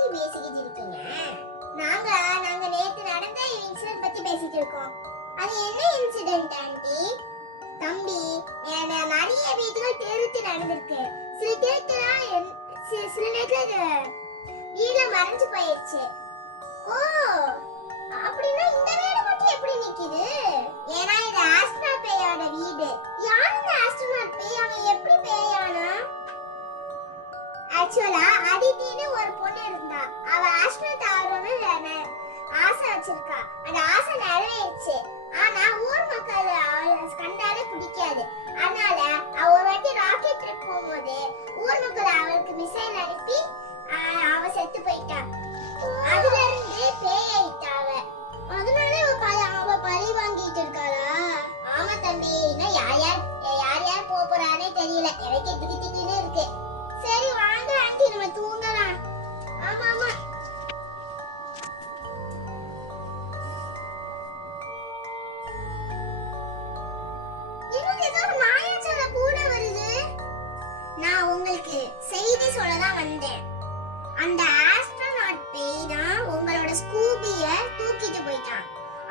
Aunty பேசிக்கிட்டு இருக்கீங்க? நாங்க நாங்க நேத்து நடந்த இன்சிடென்ட் பத்தி பேசிட்டு இருக்கோம். அது என்ன இன்சிடென்ட் ஆண்டி? தம்பி, நிறைய வீடுகள் தெருத்து நடந்திருக்கு. சில தெருத்துலாம் சில நேரத்துல வீடுல மறைஞ்சு போயிடுச்சு. ஓ, அப்படின்னா இந்த வீடு மட்டும் எப்படி நிக்குது? ஏன்னா இது ஆஸ்ட்ரோனாட் பேயோட வீடு. யார் இந்த ஆஸ்ட்ரோனாட் பேய்? அவன் எப்படி பேயானா? ஆக்சுவலா அதித்தின்னு ஒரு பொண்ணு இருந்தா. அவ ஆஸ்ட்ரோனாட் ஆகணும்னு ஆசை வச்சிருக்கா. அந்த ஆசை நிறைவேறிச்சு. ஆனா ஊர் மக்கள் அவளை கண்டாலே பிடிக்காது. அதனால அவ ஒரு வாட்டி ராக்கெட் ட்ரிப் போகும்போது ஊர் மக்கள் அவளுக்கு மிசைல் அனுப்பி அவ செத்து போயிட்டா. அதுல இருந்து பேயாயிட்டா அவ. அதனால அவ பழி வாங்கிட்டு இருக்காளா? ஆமா தம்பி, இன்னும் யார் போறானே தெரியல. எனக்கு திக்கின்னு இருக்கு. சரி வாங்க ஆண்டி, நம்ம தூங்கலாம். ஆமா ஆமா. நான் உங்களுக்கு செய்தி சொல்லதான் வந்தேன். அந்த ஆஸ்ட்ரோனாட் பேய் தான் உங்களோட ஸ்கூபிய தூக்கிட்டு போயிட்டான்.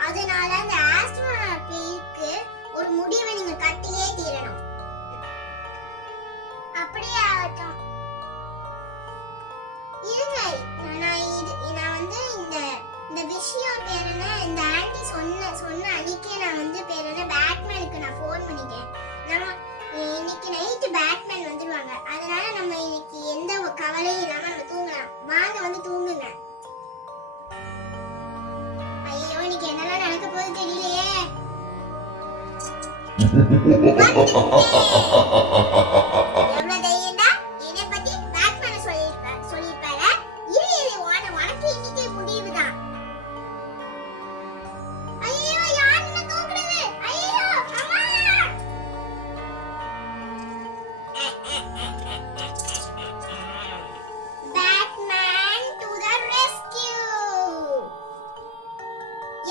அதனால அந்த ஆஸ்ட்ரோனாட் பேய்க்கு ஒரு முடிவை நீங்க கட்டியே தீரணும். அப்படியே ஆகட்டும். இருங்க, நான் வந்து இந்த விஷயம் பேர் என்ன, இந்த ஆண்டி சொன்ன அன்னைக்கே நான் வந்து பேர் என்ன பேட்மேனுக்கு நான் ஃபோன் பண்ணிட்டேன். நம்ம இன்னைக்கு நைட் பேட்மேன் வந்துருவாங்க. அதனால நம்ம இன்னைக்கு எந்த கவலையும் இல்லாம நம்ம தூங்கலாம். வாங்க வந்து தூங்குங்க. ஐயோ, இன்னைக்கு என்னெல்லாம் நடக்க போகுது தெரியலையே. எவ்வளவு தைரியம்டா என்னை பத்தி பேட்மேனை சொல்லிருப்பாரு. உனக்கு இன்னைக்கு முடிவுதான். ஐயோ, யார் என்ன தூக்குறது? ஐயோ அம்மா. Batman to the rescue.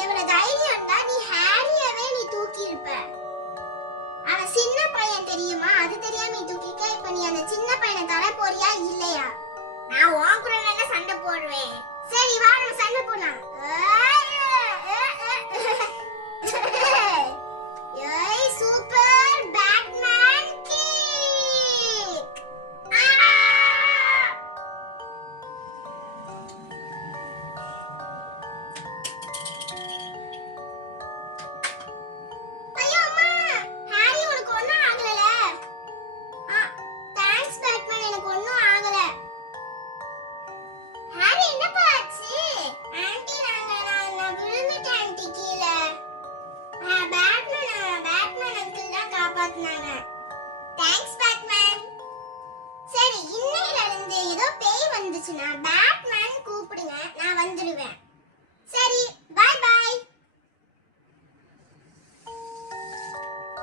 எவ்வளவு தைரியம் இருந்தா நீ ஹாரியவே நீ தூக்கி இருப்ப. அவன் சின்ன பையன் தெரியுமா? அது தெரியாம நீ தூக்கிக்க. இப்ப நீ அந்த சின்ன பையனை தர போறியா இல்லையா? நான் உன் கூட என்ன சண்டை போடுவேன். சரி வா, நம்ம சண்டை போடலாம். ஏய் சூப்பர் பேட்மேன் கிக். ஐயோ அம்மா, ஹாரி உனக்கு ஒண்ணும் ஆகலல? தேங்க்ஸ் பேட்மேன், எனக்கு ஒண்ணும் ஆகல. ஹாரி என்னப்பா ஆச்சு? ஆன்ட்டி நான் விழுந்துட்டேன் ஆன்ட்டி கீழ. பேட்மேன் அங்கிள் தான் காப்பாத்துனாங்க. Thanks Batman. சரி, இன்னையில இருந்து ஏதோ பேய் வந்துச்சுன்னா பேட்மேன் கூப்பிடுங்க, நான் வந்துடுவேன். சரி, பை பை.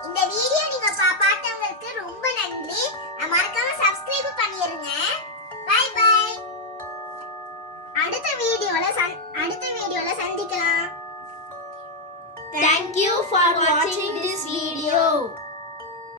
இந்த வீடியோ நீங்க பார்த்தவங்களுக்கு ரொம்ப நன்றி. மறக்காம சப்ஸ்கிரைப் பண்ணிருங்க. Bye bye. அடுத்த வீடியோல சந்திக்கலாம். Thank you for watching this video.